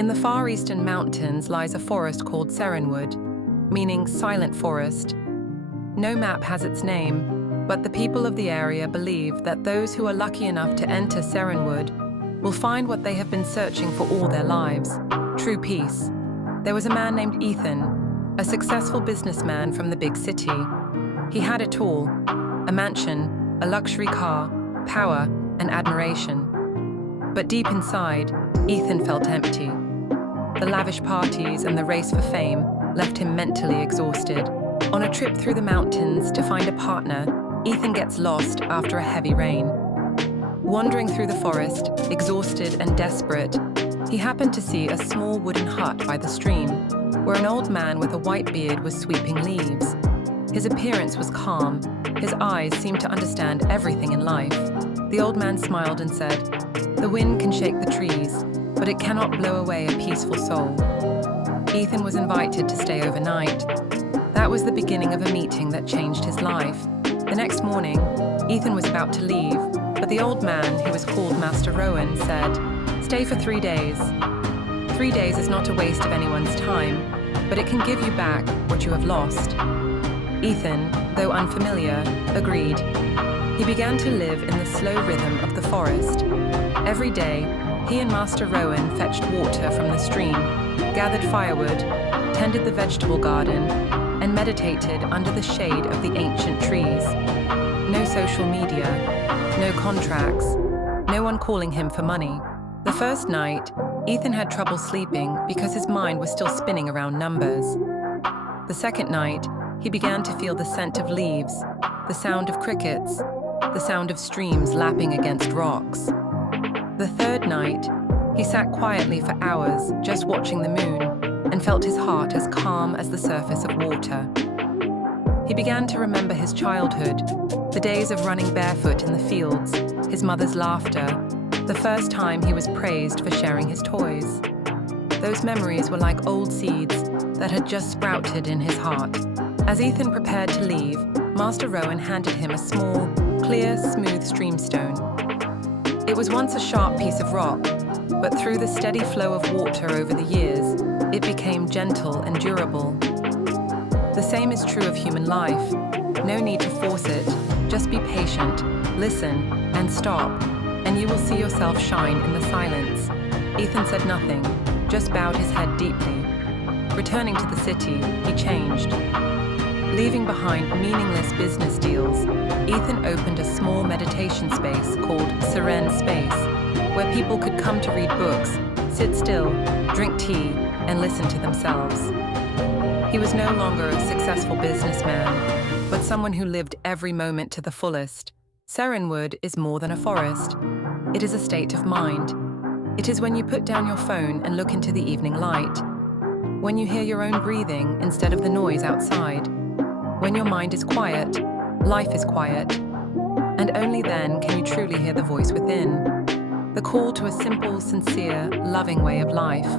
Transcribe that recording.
In the far eastern mountains lies a forest called Serenwood, meaning silent forest. No map has its name, but the people of the area believe that those who are lucky enough to enter Serenwood will find what they have been searching for all their lives: true peace. There was a man named Ethan, a successful businessman from the big city. He had it all: a mansion, a luxury car, power, and admiration. But deep inside, Ethan felt empty. The lavish parties and the race for fame left him mentally exhausted. On a trip through the mountains to find a partner, Ethan gets lost after a heavy rain. Wandering through the forest, exhausted and desperate, he happened to see a small wooden hut by the stream, where an old man with a white beard was sweeping leaves. His appearance was calm. His eyes seemed to understand everything in life. The old man smiled and said, "The wind can shake the trees, but it cannot blow away a peaceful soul." Ethan was invited to stay overnight. That was the beginning of a meeting that changed his life. The next morning, Ethan was about to leave, but the old man, who was called Master Rowan, said, "Stay for 3 days. 3 days is not a waste of anyone's time, but it can give you back what you have lost." Ethan, though unfamiliar, agreed. He began to live in the slow rhythm of the forest. Every day, he and Master Rowan fetched water from the stream, gathered firewood, tended the vegetable garden, and meditated under the shade of the ancient trees. No social media, no contracts, no one calling him for money. The first night, Ethan had trouble sleeping because his mind was still spinning around numbers. The second night, he began to feel the scent of leaves, the sound of crickets, the sound of streams lapping against rocks. The third night, he sat quietly for hours, just watching the moon, and felt his heart as calm as the surface of water. He began to remember his childhood, the days of running barefoot in the fields, his mother's laughter, the first time he was praised for sharing his toys. Those memories were like old seeds that had just sprouted in his heart. As Ethan prepared to leave, Master Rowan handed him a small, clear, smooth streamstone. It was once a sharp piece of rock, but through the steady flow of water over the years, it became gentle and durable. The same is true of human life. No need to force it. Just be patient, listen, and stop, and you will see yourself shine in the silence. Ethan said nothing, just bowed his head deeply. Returning to the city, he changed. Leaving behind meaningless business deals, Ethan opened a small meditation space called Serenwood Space, where people could come to read books, sit still, drink tea, and listen to themselves. He was no longer a successful businessman, but someone who lived every moment to the fullest. Serenwood is more than a forest. It is a state of mind. It is when you put down your phone and look into the evening light. When you hear your own breathing instead of the noise outside. When your mind is quiet, life is quiet. And only then can you truly hear the voice within. The call to a simple, sincere, loving way of life.